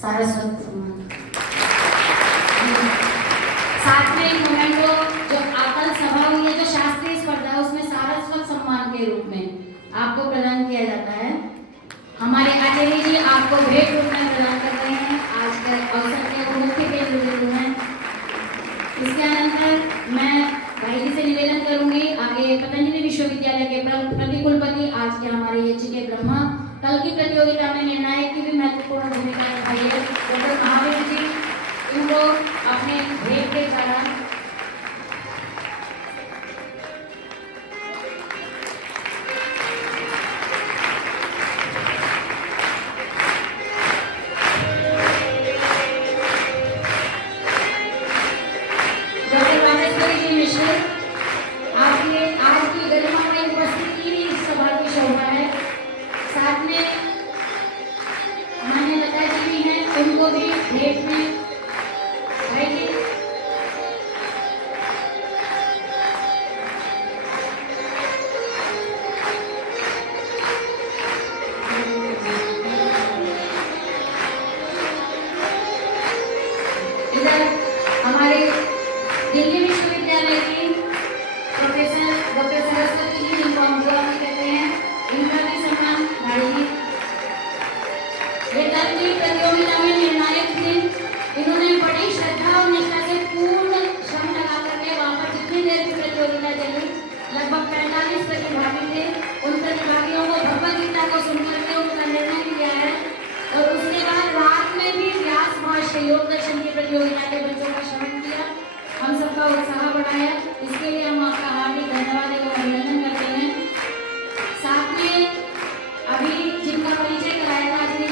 सारस्वत सम्मान। साथ में एक मोमेंट को जो आकल सभा हुई है, जो शास्त्रीय स्पर्धा है, उसमें सारस्वत सम्मान के रूप में आपको प्रदान किया जाता है। हमारे आचार्य जी आपको भेंट रूप में प्रदान कर रहे हैं। आज के अवसर के वो मुख्य केंद्र बिंदु हैं। इसके अनंतर मैं भाई जी से निवेदन करूंगी, आगे पतंजलि विश्वविद्यालय के प्रतिकुलपति आज के हमारे यज्ञ के ब्रह्मा कल की प्रतियोगिता में निर्णायक की भी महत्वपूर्ण भूमिका निभाई है डॉक्टर महावीर जी, इनको अपने भेंट के द्वारा दिल्ली विश्वविद्यालय की प्रोफेसर डॉक्टर सरस्वती जी, जिनको हम गोवा में कहते हैं, इनका भी सम्मान भाई। ये कल की प्रतियोगिता में निर्णायक थे। इन्होंने बड़ी श्रद्धा और निष्ठा से पूर्ण श्रम लगा करके वहाँ पर जितनी देर की प्रतियोगिता चली, लगभग 45 प्रतिभागी थे। उन प्रतिभागियों को भगवद गीता को सुनकर के उनका निर्णय लिया है और उसके बाद रात में भी व्यास भाष्य योग दर्शन की प्रतियोगिता के बच्चों का श्रवण किया, हम सबका उत्साह बढ़ाया। इसके लिए हम आपका हार्दिक धन्यवाद एवं अभिनंदन करते हैं। साथ में अभी जिनका परिचय कराया था आज ने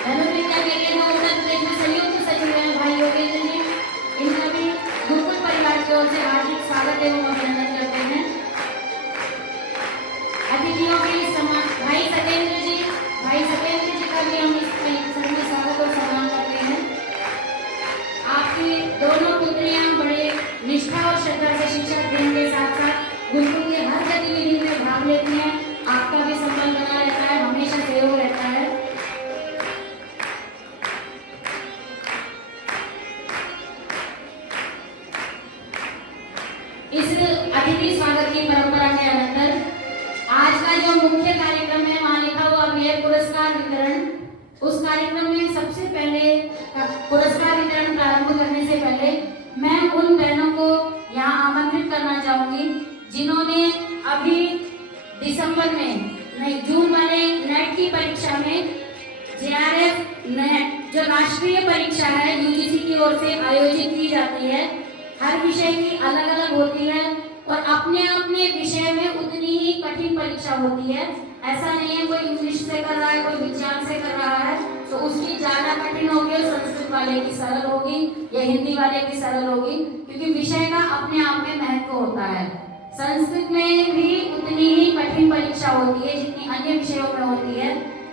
धनुर्विद्या के लिए उत्तर प्रदेश में संयुक्त सचिव हैं भाई योगेंद्र जी, इनका भी गुरुकुल परिवार की ओर से हार्दिक स्वागत एवं अभिनंदन करते हैं। अतिथियों के सम्मान भाई सत्येंद्र जी का भी हम इस सर में स्वागत और सम्मान करते हैं। आपकी दोनों पुत्रियां बड़े निष्ठा और श्रद्धा से शिक्षा देने के साथ साथ गुरुकुल की हर गतिविधि में भाग लेती हैं। आपका भी सम्मान बना रहता है, हमेशा सहयोग रहता है। इस अतिथि स्वागत की परंपरा के अंदर आज का जो मुख्य कार्यक्रम है, वहाँ लिखा हुआ भी है पुरस्कार वितरण। उस कार्यक्रम में सबसे पहले पुरस्कार वितरण प्रारंभ करने से पहले मैं उन बहनों को यहाँ आमंत्रित करना चाहूंगी जिन्होंने अभी दिसंबर में नहीं जून वाले नेट की परीक्षा में JRF नेट जो राष्ट्रीय परीक्षा है UGC की ओर से आयोजित की जाती है, हर विषय की अलग अलग होती है और अपने अपने विषय में उतनी ही कठिन परीक्षा होती है। ऐसा नहीं है कोई इंग्लिश से कर रहा है, कोई विज्ञान से कर रहा है तो उसकी ज्यादा कठिन होगी और संस्कृत वाले की सरल होगी या हिंदी वाले की सरल होगी, क्योंकि विषय का अपने आप में महत्व होता है। संस्कृत में भी उतनी ही कठिन परीक्षा होती है जितनी अन्य विषयों में होती है।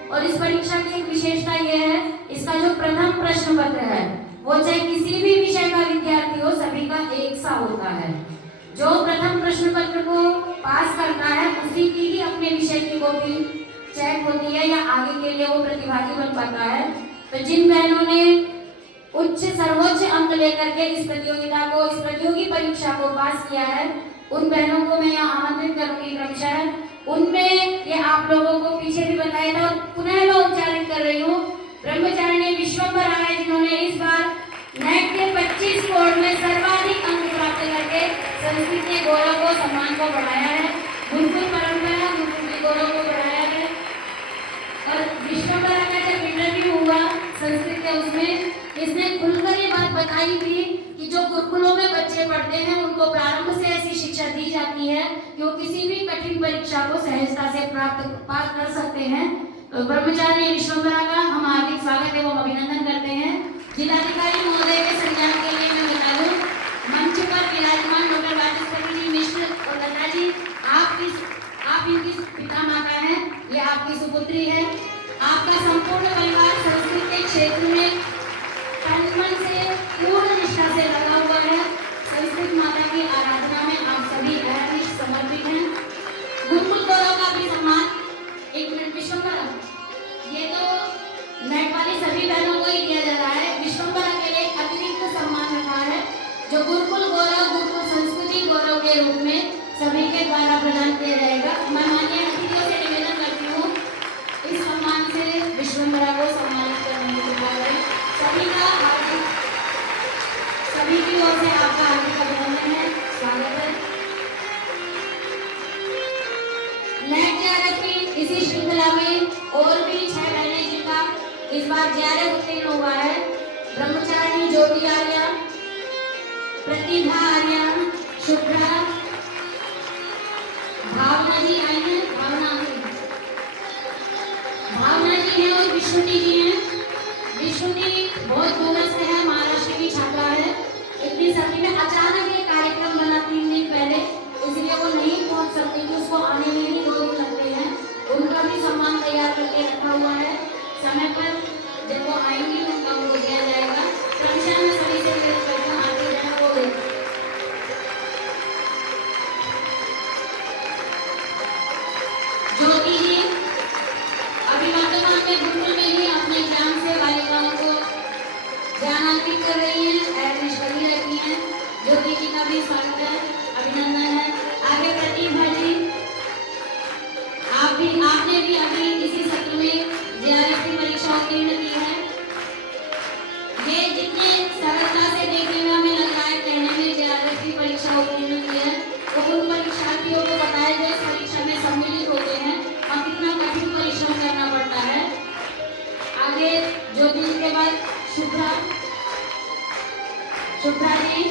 और इस परीक्षा की एक विशेषता यह है, इसका जो प्रथम प्रश्न पत्र है वो चाहे किसी भी विषय का विद्यार्थी हो, सभी का एक सा होता है। जो प्रथम प्रश्न पत्र को पास करता है उसी की ही अपने विषय की कॉपी चेक होती है या आगे के लिए वो प्रतिभागी बन पाता है। तो जिन बहनों ने सर्वोच्च अंक लेकर के इस प्रतियोगी परीक्षा को पास किया है, उन बहनों को मैं यहाँ आमंत्रित करूंगी क्रमशः। उनमें ये आप लोगों को पीछे भी बताया था और पुनः मैं उच्चारित कर रही हूँ, ब्रह्मचारिणी विश्वम्भरा है जिन्होंने इस बार नेट के 25 कोड में सर्वाधिक अंक प्राप्त करके संस्कृत के गौरव को सम्मान को बढ़ाया है, गुरुकुल परंपरा गुरुकुल के गौरव को बढ़ाया है। और विश्वम्भरा का जब इंटरव्यू हुआ संस्कृत के उसमें इसने खुलकर ये बात बताई थी कि जो गुरुकुलों में बच्चे पढ़ते हैं उनको प्रारंभ से ऐसी शिक्षा दी जाती है कि वो किसी भी कठिन परीक्षा को सहजता से पास कर सकते हैं। तो ब्रह्मचारी विश्वम्भरा का हम हार्दिक स्वागत एवं अभिनंदन करते हैं। जिलाधिकारी महोदय के संज्ञान के लिए मैं बता दूं, मंच पर विराजमान डॉक्टर राजेश्वरी मिश्र और लता जी, आप इनकी पिता माता हैं, ये आपकी सुपुत्री है। आपका संपूर्ण परिवार संस्कृत के क्षेत्र में तन मन से पूर्ण निष्ठा से लगा हुआ है। संस्कृत माता की आराधना में आप सभी अहर्निश समर्पित हैं। गुरुकुल गौरव का भी सम्मान, एक मिनट विश्वम्भरा, ये तो के रूप में सभी के द्वारा प्रदान किया जाएगा। मैं माननीय अतिथियों से निवेदन करती हूँ इस सम्मान से विश्वम्भरा को सम्मानित करने के लिए सभी का हार्दिक, सभी की ओर से आपका हार्दिक अभिनंदन है, स्वागत है। नेट जेआरएफ की इसी श्रृंखला में और भी 6 बहनें जिनका इस बार जेआरएफ उत्तीर्ण हुआ है। ब्रह्मचारिणी ज्योति आर्या, प्रतिभा आर्या, शुभ्रा, भावना जी आई हैं, भावना जी हैं और विष्णुटी जी हैं। विष्णुटी बहुत दूरस्थ है, महाराष्ट्र की छात्रा है। इतनी सर्दी में अचानक ये कार्यक्रम बना 3 दिन पहले, इसलिए वो नहीं पहुंच सकती थी, उसको आने में ही 2 दिन लगते हैं। उनका भी सम्मान तैयार करके रखा हुआ है, समय पर जब वो आएंगी उनका उनको दिया जाएगा। क्रमशः में सभी से निवेदन करता हूं आगे रहना वो ज्योति जी अभी वर्तमान में गुरुकुल में ही अपने ज्ञान से बालिकाओं को ज्ञानान्वित कर रही हैं, ऐश्वरी रहती हैं। ज्योति जी का भी स्वागत है, अभिनंदन है। आगे प्रतिभा जी, आपने भी अभी इसी सत्र में जेआरएफ की परीक्षा उत्तीर्ण की है। ये जितने सरलता से देखने में हमें लग रहा है कहने में जेआरएफ की परीक्षा उत्तीर्ण की है, तो उन परीक्षार्थियों को बताया जो इस परीक्षा में सम्मिलित होते हैं और कितना कठिन परिश्रम करना पड़ता है। आगे ज्योति जी के बाद शुभ्रा जी,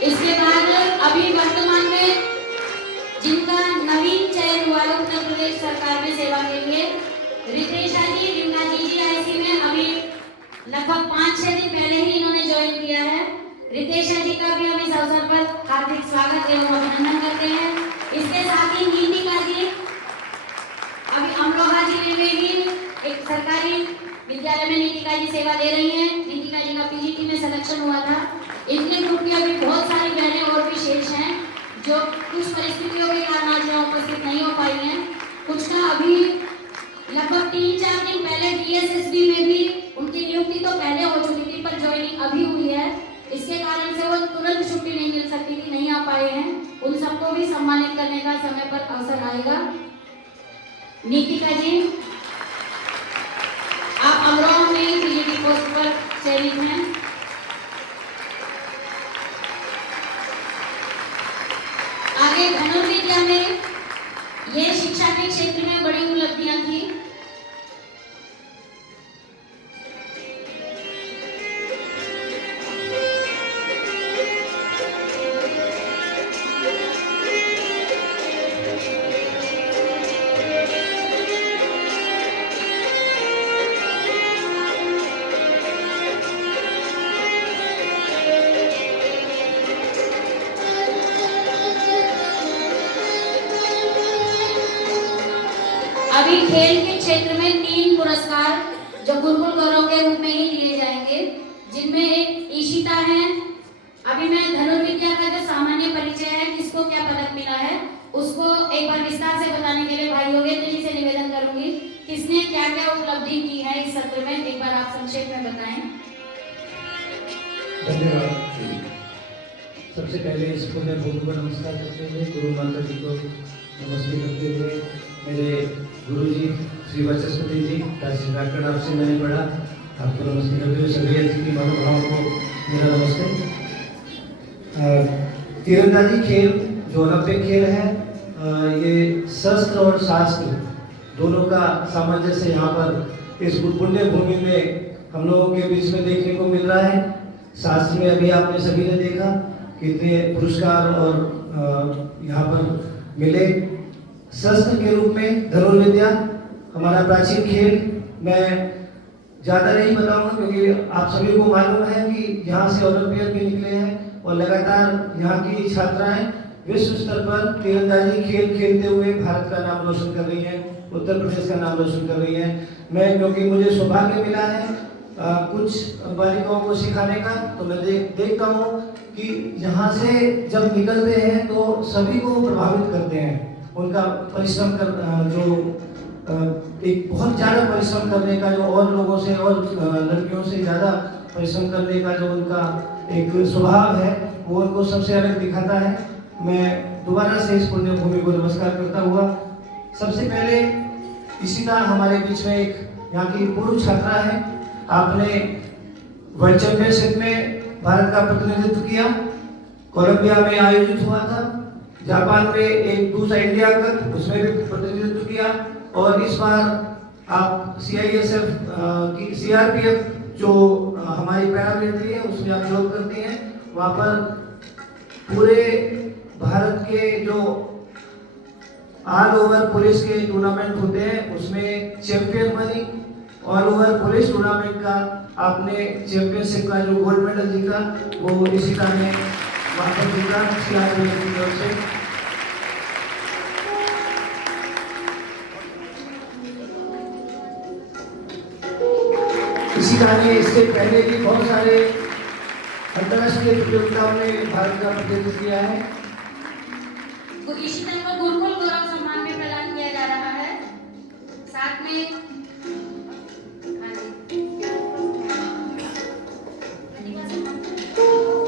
इसके बाद अभी वर्तमान में जिनका नवीन चयन हुआ है उत्तर प्रदेश सरकार में सेवा के लिए, रितेशा जी, रिंगा जी आईसी में अभी लगभग 5-6 दिन पहले ही इन्होंने ज्वाइन किया है। रितेशा जी का भी हम इस अवसर पर हार्दिक स्वागत एवं अभिनंदन करते हैं। इसके साथ ही नीतिका जी अभी अमरोहा जिले में ही एक सरकारी विद्यालय में नीतिका जी सेवा दे रही हैं। नीतिका जी का पीजीटी में सिलेक्शन हुआ था। इनके ग्रुप की अभी बहुत सारी बहनें और भी शेष हैं जो कुछ परिस्थितियों के कारण आज यहाँ उपस्थित नहीं हो पाई हैं। कुछ का अभी लगभग 3-4 दिन पहले डीएसएसबी में भी उनकी नियुक्ति तो पहले हो चुकी थी पर ज्वाइनिंग अभी हुई है, इसके कारण से वो तुरंत छुट्टी नहीं मिल सकती थी, नहीं आ पाए हैं। उन सबको भी सम्मानित करने का समय पर अवसर आएगा। नीतिका जी आप अमरोहा में पीजीटी पोस्ट पर चयनित हैं। आगे धनुर्विद्या में ये शिक्षा के क्षेत्र में बड़ी उपलब्धियां थी। अभी खेल के क्षेत्र में 3 पुरस्कार जो गुरुकुल गौरव के रूप में ही दिए जाएंगे, जिनमें एक ईशिता है। अभी मैं धनुर्विद्या का जो सामान्य परिचय है, किसको क्या पदक मिला है, उसको एक बार विस्तार से बताने के लिए भाई योगेंद्र जी से निवेदन करूंगी, किसने क्या क्या उपलब्धि की है इस सत्र में, एक बार आप संक्षेप में बताएं। धन्यवाद। सबसे पहले इसको मैं बहुत नमस्कार करते हुए गुरु माता जी को नमस्ते करते हुए, मेरे गुरु जी श्री वचस्पति जी राष्ट्र आपसे मैंने पढ़ा, आपको नमस्ते करते हुए सभी अतिथि महानुभावों को मेरा नमस्ते। तीरंदाजी खेल जो ओलंपिक खेल है, ये शस्त्र और शास्त्र दोनों का सामंजस्य यहाँ पर इस पुण्य भूमि में हम लोगों के बीच में देखने को मिल रहा है। शास्त्र में अभी आपने सभी ने देखा कितने पुरस्कार और यहाँ पर मिले। शस्त्र के रूप में धनुर्विद्या हमारा प्राचीन खेल, मैं ज़्यादा नहीं बताऊंगा क्योंकि आप सभी को मालूम है कि यहाँ से ओलंपियन भी निकले हैं और लगातार यहाँ की छात्राएं विश्व स्तर पर तीरंदाजी खेल खेलते हुए भारत का नाम रोशन कर रही हैं, उत्तर प्रदेश का नाम रोशन कर रही हैं। मैं क्योंकि मुझे सौभाग्य मिला है कुछ बालिकाओं को सिखाने का, तो मैं देखता हूँ कि यहाँ से जब निकलते हैं तो सभी को प्रभावित करते हैं। उनका परिश्रम कर जो एक बहुत ज़्यादा परिश्रम करने का जो और लोगों से और लड़कियों से ज़्यादा परिश्रम करने का जो उनका एक स्वभाव है वो उनको सबसे अलग दिखाता है। मैं दोबारा से इस पुण्य भूमि को नमस्कार करता हुआ सबसे पहले इशिता हमारे बीच में एक यहाँ की पूर्व छात्रा है। आपने वर्ल्ड चैंपियनशिप में भारत का प्रतिनिधित्व किया, कोलंबिया में आयोजित हुआ था, जापान में एक दूसरा इंडिया कप उसमें भी प्रतिनिधित्व किया और इस बार आप CISF की CRPF जो हमारी पैरामिलिट्री है उसमें आप जॉब करती हैं। वहाँ पर पूरे भारत के जो ऑल ओवर पुलिस के टूर्नामेंट होते हैं उसमें चैंपियन बनी। ऑल ओवर पुलिस टूर्नामेंट का आपने चैंपियनशिप का जो गोल्ड मेडल जीता वो इशिता ने वहाँ पर जीता CRPF की तरफ से। इशिता ने इससे पहले भी बहुत सारे अंतर्राष्ट्रीय प्रतियोगिताओं में भारत का प्रतिनिधित्व किया है। तो इशिता को गुरुकुल गौरव सम्मान भी प्रदान किया जा रहा है। साथ में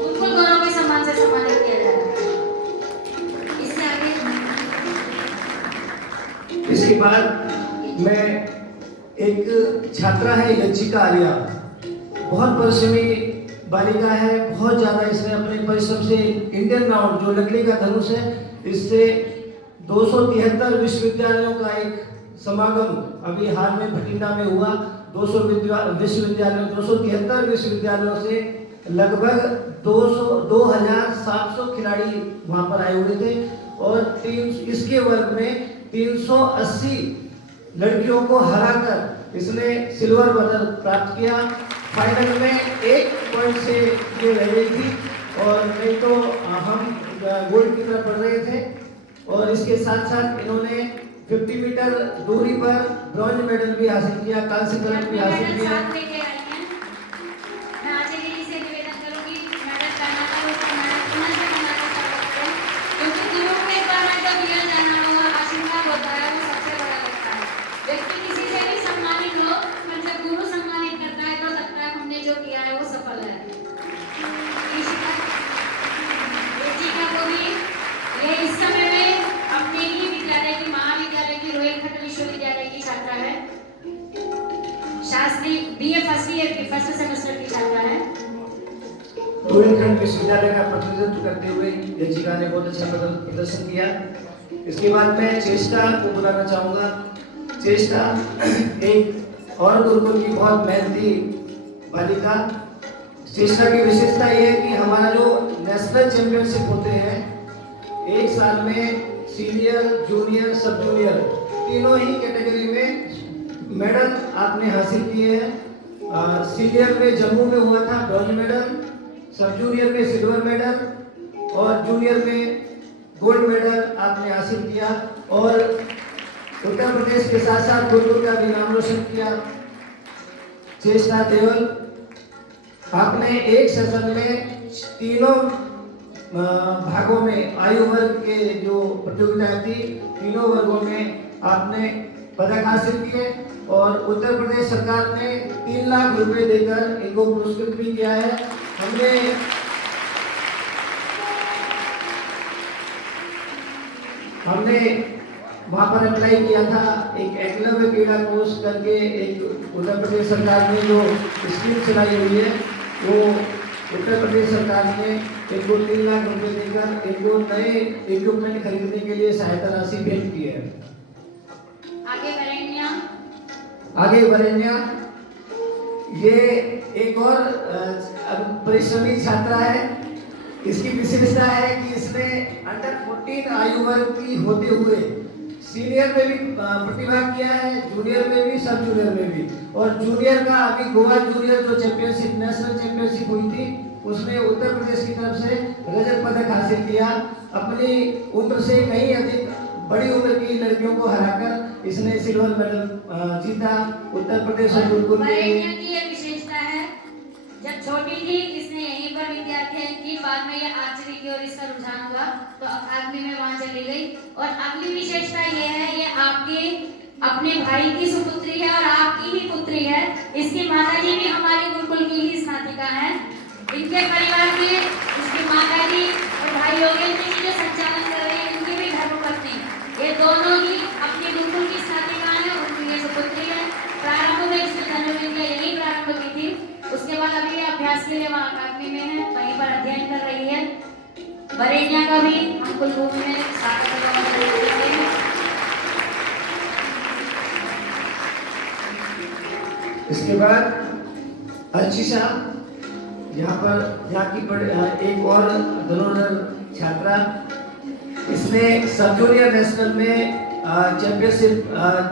गुरुकुल गौरव के सम्मान से सम्मानित किया जा रहा है। इससे आगे इसके बाद मैं एक छात्रा है यचिका आर्या, बहुत परिश्रमी बालिका है। बहुत ज़्यादा इसने अपने परिश्रम से इंडियन राउंड जो लकड़ी का धनुष है इससे 273 विश्वविद्यालयों का एक समागम अभी हाल में भटिंडा में हुआ। 273 विश्वविद्यालयों से लगभग 2700 खिलाड़ी वहाँ पर आए हुए थे और इसके वर्ग में 380 लड़कियों को हराकर इसने सिल्वर मेडल प्राप्त किया। फाइनल में 1 पॉइंट से ये रह गई थी और नहीं तो हम गोल्ड की तरफ बढ़ रहे थे। और इसके साथ साथ इन्होंने 50 मीटर दूरी पर ब्रॉन्ज मेडल भी हासिल किया, कांस्य पदक भी हासिल किया। मैं आचार्य जी से निवेदन करूंगी मेडल पहना है उसको मेडल पुनः से बनाना चाहते हैं क्योंकि गुरु को एक बार मेडल दिया जाना हुआ आशीर्वाद होता है वो सबसे बड़ा लगता है। व्यक्ति किसी से भी सम्मानित हो पर जब गुरु सम्मानित करता है तो लगता है हमने जो किया है वो सफल है। इशिता को भी ये इस समय में अपने ही विद्यालय की महाविद्यालय की रोहिलखंड विश्वविद्यालय की छात्रा है। शास्त्री BA फर्स्ट ईयर की फर्स्ट सेमेस्टर की छात्रा है। रोहिलखंड विश्वविद्यालय का प्रतिनिधित्व करते हुए यचिका ने बहुत अच्छा प्रदर्शन किया। इसके बाद मैं चेष्टा को बुलाना चाहूँगा। चेष्टा एक और गुरुकुल की बहुत मेहनती बालिका। चेष्टा की विशेषता ये है कि हमारा जो नेशनल चैंपियनशिप होते हैं एक साल में सीनियर, जूनियर, सब जूनियर तीनों ही कैटेगरी में मेडल आपने हासिल किए हैं। सीनियर में जम्मू में हुआ था ब्रॉन्ज मेडल, सब जूनियर में सिल्वर मेडल और जूनियर में गोल्ड मेडल आपने हासिल किया और उत्तर प्रदेश के साथ साथ गुरुकुल का भी नाम रोशन किया। चेष्टा देवल, आपने एक सेशन में तीनों भागों में आयु वर्ग के जो प्रतियोगिताएं थी तीनों वर्गों में आपने पदक हासिल किए और उत्तर प्रदेश सरकार ने 3 लाख रुपए देकर इनको पुरस्कृत भी किया है। हमने वहाँ पर अप्लाई किया था एक एकलव्य क्रीड़ा कोष करके एक उत्तर प्रदेश सरकार ने जो स्कीम चलाई हुई है वो उत्तर प्रदेश सरकार ने इनको 3 लाख रुपए देकर इनको नए इक्विपमेंट खरीदने के लिए सहायता राशि भेंट की है। आगे वरेण्या ये एक और परिश्रमी छात्रा है। इसकी विशेषता है कि इसने अंडर 14 आयु वर्ग की होते हुए सीनियर में भी प्रतिभा किया है, जूनियर में भी, सब जूनियर में भी और जूनियर का अभी गोवा जूनियर जो चैंपियनशिप नेशनल चैंपियनशिप हुई थी उसमें उत्तर प्रदेश की तरफ से रजत पदक हासिल किया। अपनी उम्र से कहीं अधिक बड़ी उम्र की लड़कियों को हराकर इसने सिल्वर मेडल जीता। उत्तर प्रदेश गुरुकुल की विशेषता है जब छोटी थी इसने यहीं पर विद्याध्ययन की, बाद में ये आर्चरी की ओर इसका रुझान हुआ तो अकादमी में वहां चली गई। और अगली विशेषता ये है, ये आपके अपने भाई की सुपुत्री है और आपकी ही पुत्री है। इसकी माताजी भी हमारी गुरुकुल की ही स्नातिका है। इनके परिवार के इसकी माताजी और भाई योगेंद्र जी जो संचालन कर रहे हैं, इनकी भी धर्मपत्नी, ये दोनों ही अपने गुरुकुल की स्नातिका है, उनकी ये सुपुत्री है। प्रारंभ में इसने धनुर्विद्या यही प्रारंभ की थी, उसके बाद अभी ये अभ्यास के लिए वहाँ अकादमी में है, वहीं पर अध्ययन कर रही है। वरेण्या का भी हम कुलभूमि में स्वागत करते हैं। इसके बाद अर्चिशा, यहाँ की एक और धनुर्धर छात्रा, इसने सब जूनियर नेशनल में चैंपियनशिप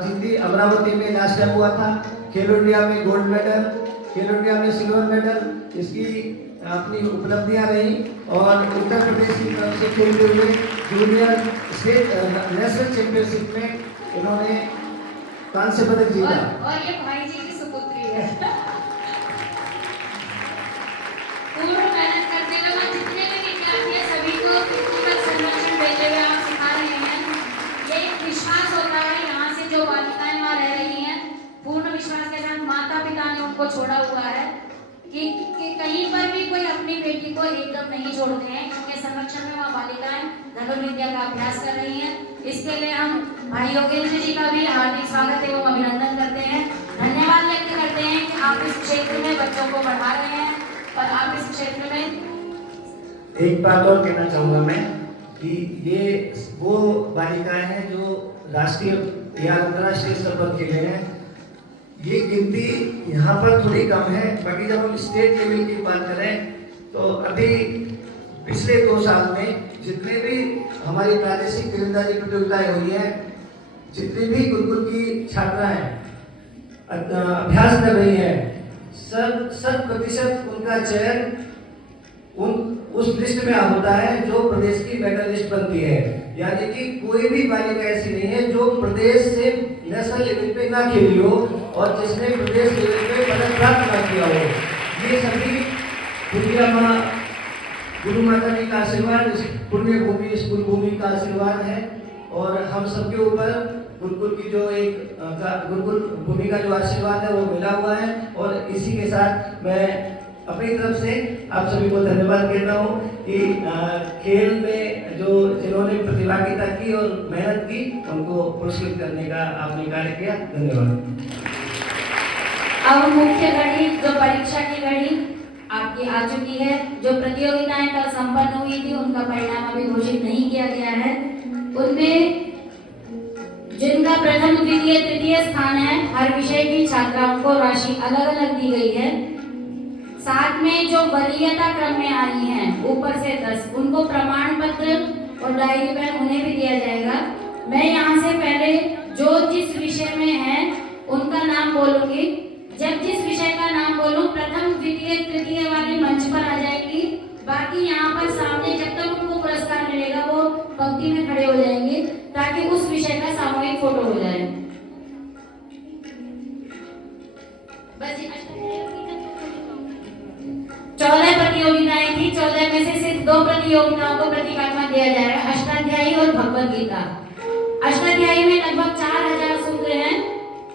जीती। अमरावती में लास्ट टाइम हुआ था। खेलो इंडिया में गोल्ड मेडल, खेलो इंडिया में सिल्वर मेडल इसकी अपनी उपलब्धियां रही। और उत्तर प्रदेश की तरफ से खेलते हुए जूनियर स्टेट नेशनल चैंपियनशिप में इन्होंने कांस्य पदक जीता। और ये भाई जी की सुपुत्री है। पूर्ण मेहनत करते हुए और जितने भी विद्यार्थी हैं सभी को व्यक्तिगत संरक्षण देते हुए आप सिखा रहे हैं। ये एक विश्वास होता है, यहाँ से जो बालिकाएं वहाँ रह रही हैं, पूर्ण विश्वास के साथ माता पिता ने उनको छोड़ा हुआ है कि कहीं पर भी कोई अपनी बेटी को एकदम नहीं छोड़ते हैं। उनके संरक्षण में वहाँ बालिकाएं धनुर्विद्या का अभ्यास कर रही हैं। इसके लिए हम भाई योगेंद्र जी का भी हार्दिक स्वागत एवं अभिनंदन करते हैं। धन्यवाद व्यक्त करते हैं कि आप इस क्षेत्र में बच्चों को बढ़ा रहे हैं और आप इस क्षेत्र में। एक बात और कहना चाहूँगा मैं कि ये वो बालिकाएं हैं जो राष्ट्रीय या अंतर्राष्ट्रीय स्तर पर खेले हैं। ये गिनती यहाँ पर थोड़ी कम है, बाकी जब हम स्टेट लेवल की बात करें तो अभी पिछले 2 साल में जितने भी हमारी प्रादेशिक तीरंदाजी प्रतियोगिताएं हुई है, जितनी भी गुरुकुल की छात्राएं अभ्यास कर रही हैं, 100% उनका चयन उस लिस्ट में होता है जो प्रदेश की मेडल लिस्ट बनती है। यानी कि कोई भी बालिका ऐसी नहीं है जो प्रदेश से नेशनल लेवल पे ना खेली हो और जिसने प्रदेश लेवल पे पदक प्राप्त ना किया हो। ये सभी दुनिया माँ गुरु माता जी का आशीर्वाद, इस पुण्य भूमि, इस कुल भूमि का आशीर्वाद है। और हम सबके ऊपर गुरुकुल की जो एक गुरुकुल भूमि का जो आशीर्वाद है वो मिला हुआ है। और इसी के साथ मैं अपनी तरफ से आप सभी को धन्यवाद कहता हूँ कि खेल में जो जिन्होंने प्रतिभागिता की और मेहनत की उनको पुरस्कृत करने का आपने कार्य किया। धन्यवाद। अब मुख्य घड़ी जो परीक्षा की घड़ी आपकी आ चुकी है। जो प्रतियोगिताएं कल संपन्न हुई थी उनका परिणाम अभी घोषित नहीं किया गया है। उनमें जिनका प्रथम द्वितीय तृतीय स्थान है, हर विषय की छात्राओं को राशि अलग अलग दी गई है। साथ में जो वरीयता क्रम में आई हैं ऊपर से 10, उनको प्रमाण पत्र और डायरी पेन उन्हें भी दिया जाएगा। मैं यहाँ से पहले जो जिस विषय में है उनका नाम बोलूंगी। जब जिस विषय का नाम बोलूं प्रथम द्वितीय तृतीय वाले मंच पर आ जाएंगी। बाकी यहाँ पर सामने जब तक उनको पुरस्कार मिलेगा वो पंक्ति में खड़े हो जाएंगे ताकि उस विषय का सामूहिक फोटो हो जाए। बस 14 प्रतियोगिताएं थी। 14 में से सिर्फ 2 प्रतियोगिताओं को प्रतिकात्मक दिया जाएगा, अष्टाध्यायी और भगवद गीता। अष्टाध्यायी में लगभग 4000 सूत्र हैं।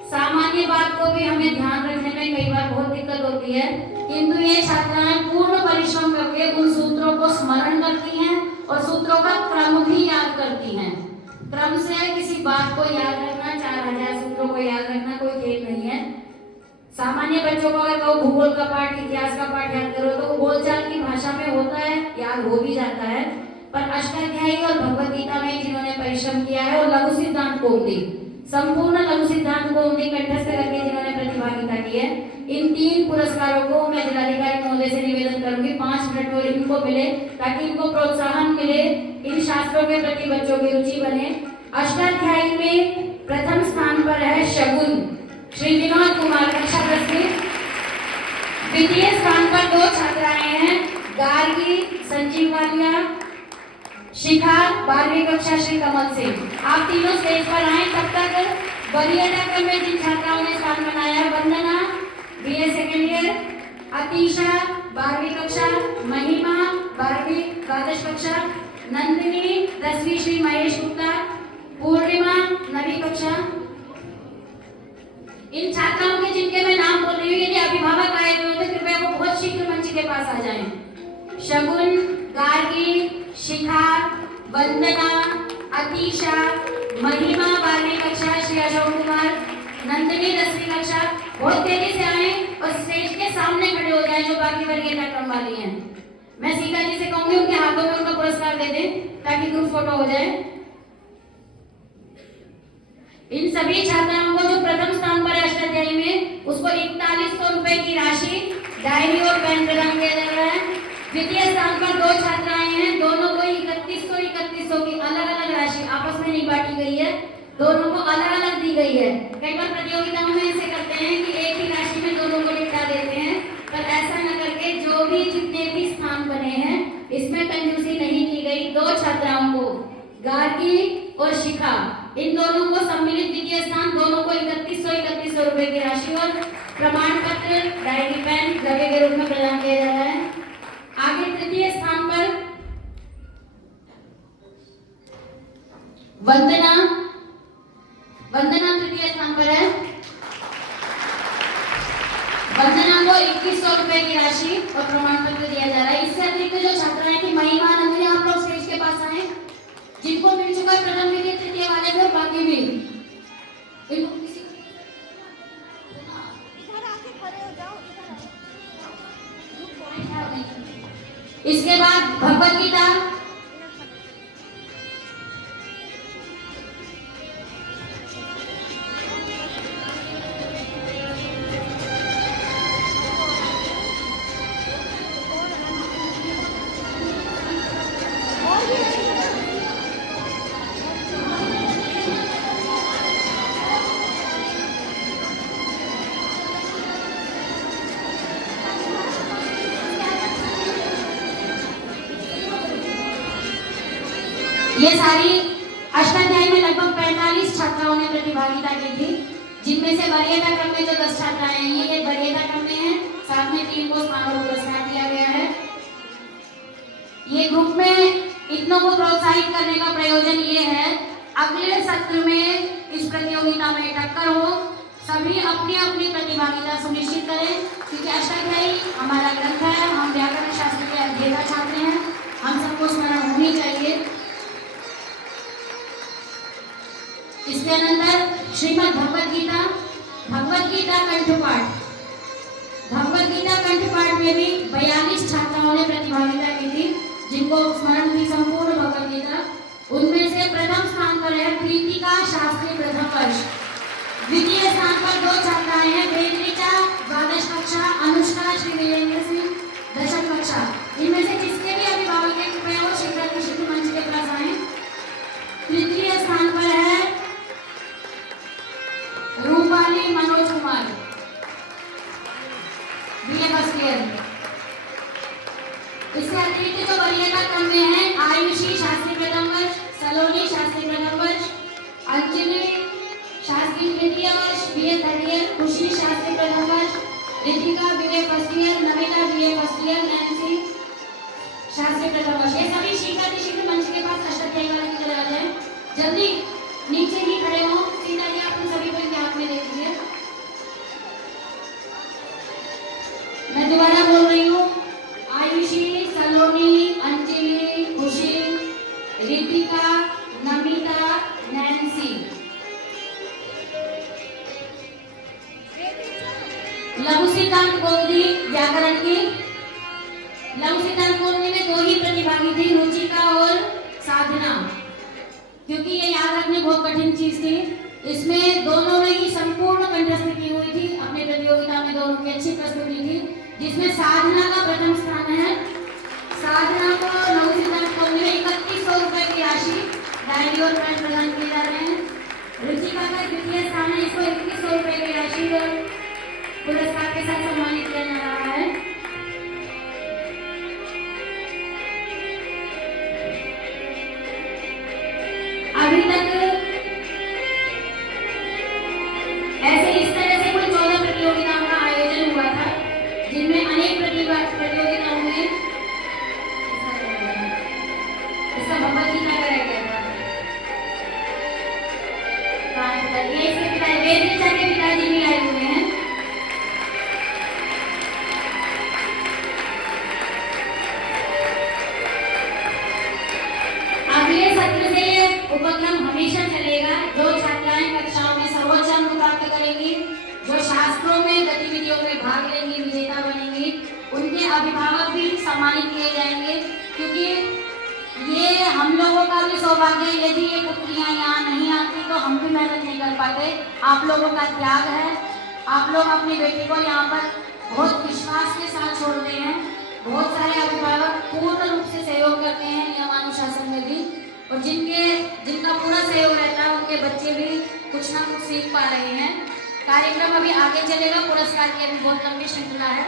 सामान्य बात को भी हमें ध्यान रखने में कई बार बहुत दिक्कत होती है, किंतु ये छात्राएं पूर्ण परिश्रम करके उन सूत्रों को स्मरण करती हैं और सूत्रों का क्रम भी याद करती हैं। क्रम से किसी बात को याद रखना, 4000 सूत्रों को याद रखना कोई खेल नहीं है। सामान्य बच्चों को अगर कहो भूगोल का पाठ, इतिहास का पाठ याद करो तो बोलचाल की भाषा में होता है, याद हो भी जाता है। पर अष्टाध्यायी और भगवद गीता में जिन्होंने परिश्रम किया है और लघु सिद्धांत कौमुदी, संपूर्ण लघु सिद्धांत कौमुदी कंठस्थ करके जिन्होंने प्रतिभागिता की है, इन 3 पुरस्कारों को मैं जिलाधिकारी महोदय से निवेदन करूंगी 5 मिनट में इनको मिले ताकि इनको प्रोत्साहन मिले, इन शास्त्रों के प्रति बच्चों की रुचि बने। अष्टाध्यायी में प्रथम स्थान पर है शगुन श्री विनोद कुमार, कक्षा 10 में। द्वितीय स्थान पर 2 छात्राएं हैं, गार्गी संजीव वालिया, शिखा 12वीं कक्षा श्री कमल सिंह। आप तीनों स्टेज पर आए। तब तक वरीयता क्रम में जिन छात्राओं ने स्थान बनाया है, वंदना BA सेकेंड ईयर, अतीशा 12वीं कक्षा, महिमा 12वीं द्वादश कक्षा, नंदिनी 10वीं श्री महेश गुप्ता, पूर्णिमा 9वीं कक्षा। इन छात्राओं के जिनके मैं नाम बोल रही हूँ, यदि अभिभावक आए हुए तो कृपया वो बहुत शीघ्र मंच के पास आ जाएं। शगुन, गार्गी, शिखा, वंदना, अतीशा, महिमा 12वीं कक्षा, श्री अशोक कुमार, नंदिनी 10वीं कक्षा, बहुत तेजी से आए और स्टेज के सामने खड़े हो जाएं जो बाकी वर्गीयता क्रम वाली हैं। मैं सीता जी से कहूंगी उनके हाथों में उनका पुरस्कार दे दें ताकि ग्रुप फोटो हो जाए। इन सभी छात्राओं को जो प्रथम स्थान पर है अष्टाध्यायी में, उसको 4100 रुपए की राशि, डायरी और पेन प्रदान किया जा रहा है। द्वितीय स्थान पर 2 छात्राएं हैं, दोनों को 3100 की अलग अलग राशि आपस में नहीं बांटी गई है, दोनों को अलग अलग दी गई है। कई बार प्रतियोगिताओं में ऐसे करते हैं कि एक ही राशि में दोनों को निपटा देते हैं, पर ऐसा न करके जो भी जितने भी स्थान बने हैं इसमें कंजूसी नहीं की गई। 2 छात्राओं को, गार्गी और शिखा, इन दोनों को सम्मिलित द्वितीय स्थान, दोनों को 3100 रुपए की राशि और प्रमाण पत्र, डायरी, पेन, द्रव्य के रूप में प्रदान किया जा रहा है। आगे तृतीय स्थान पर वंदना तृतीय स्थान पर है। वंदना को 2100 रुपए की राशि और प्रमाण पत्र दिया जा रहा है। इससे अतिरिक्त जो छात्राएं थी, महिमा, नंदिनी, आप लोग स्टेज के पास आए, जिनको मिल चुका है प्रथम, द्वितीय, तृतीय वाले भी और बाकी भी। इनको किसी इधर आके खड़े हो जाओ, इसके बाद भगवत गीता, ये सारी अष्टाध्यायी में लगभग 45 छात्राओं ने प्रतिभागिता की थी, जिनमें से वरीयता क्रम में जो 10 छात्राएं हैं ये वरीयता क्रम में हैं, साथ में 3 को स्थान और पुरस्कार दिया गया है। ये ग्रुप में इतनों को प्रोत्साहित करने का प्रयोजन ये है, अगले सत्र में इस प्रतियोगिता में टक्कर हो, सभी अपनी अपनी प्रतिभागिता सुनिश्चित करें, क्योंकि अष्टाध्यायी हमारा ग्रंथ है, हम व्याकरण शास्त्र के अध्येता छात्र हैं, हम सबको स्मरण होनी चाहिए। इसके अंदर श्रीमद् भगवत गीता कंठपाठ, भगवत गीता कंठपाठ में भी 42 छात्राओं ने प्रतिभागिता की थी, जिनको स्मरण थी संपूर्ण भगवत गीता। उनमें से प्रथम स्थान पर है प्रीतिका शास्त्री प्रथम वर्ष, द्वितीय स्थान पर 2 छात्राएं हैं, वेदरिचा द्वादश कक्षा, अनुष्का श्री वीरेंद्र सिंह दशम कक्षा। इनमें से जिसके भी अभिभावक हैं कृपया वो शीघ्र मंच के पास आए। तृतीय स्थान पर है Rupali Manoj Kumar, BA first year. इससे अतिरिक्त जो वरीयता क्रम में है, आयुषी शास्त्री प्रथम वर्ष, सलोनी शास्त्री प्रथम वर्ष, अंजलि शास्त्री तृतीय वर्ष, बीए थर्ड ईयर, खुशी शास्त्री प्रथम वर्ष, Ritika BA first year, Namita BA first year, Nancy Shastri प्रथम वर्ष। ये सभी शीघ्र मंच के पास अष्टाध्यायी वाले की तरह आ जाए, जल्दी नीचे ही खड़े हो। सीता जी आप उन सभी को इनके हाथ में दे दीजिए। मैं दोबारा बोल रही हूँ, आयुषी, सलोनी, अंजलि, खुशी, रितिका, नमिता, नैन्सी। लघु सिद्धांत गोदी व्याकरण की, लघु सिद्धांत गोदी में 2 ही प्रतिभागी थी, रुचिका और साधना, क्योंकि ये याद रखने बहुत कठिन चीज थी। इसमें दोनों ने ही संपूर्ण कंठस्थ की हुई थी, अपने प्रतियोगिता में दोनों की अच्छी प्रस्तुति थी, जिसमें साधना का प्रथम स्थान है। साधना को लघु सिद्धांत गोदी में 3100 रुपए की राशि, डायरी और पेन प्रदान किए जा रहे हैं। रुचिका का द्वितीय स्थान है, इसको 2100 रुपए की राशि और पुरस्कार के साथ सम्मानित किया जा रहा है। अभी तक ऐसे इस तरह से कुल 14 प्रतियोगिताओं का आयोजन हुआ था, जिनमें अनेक अभिभावक भी सम्मानित किए जाएंगे, क्योंकि ये हम लोगों का भी सौभाग्य है। यदि ये पुत्रियां यहाँ नहीं आती तो हम भी मेहनत नहीं कर पाते। आप लोगों का त्याग है, आप लोग अपनी बेटी को यहाँ पर बहुत विश्वास के साथ छोड़ते हैं। बहुत सारे अभिभावक पूर्ण रूप से सहयोग करते हैं नियमानुशासन में भी, और जिनका पूरा सहयोग रहता है उनके बच्चे भी कुछ ना कुछ सीख पा रहे हैं। कार्यक्रम अभी आगे चलेगा, पुरस्कार की अभी बहुत लंबी श्रृंखला है।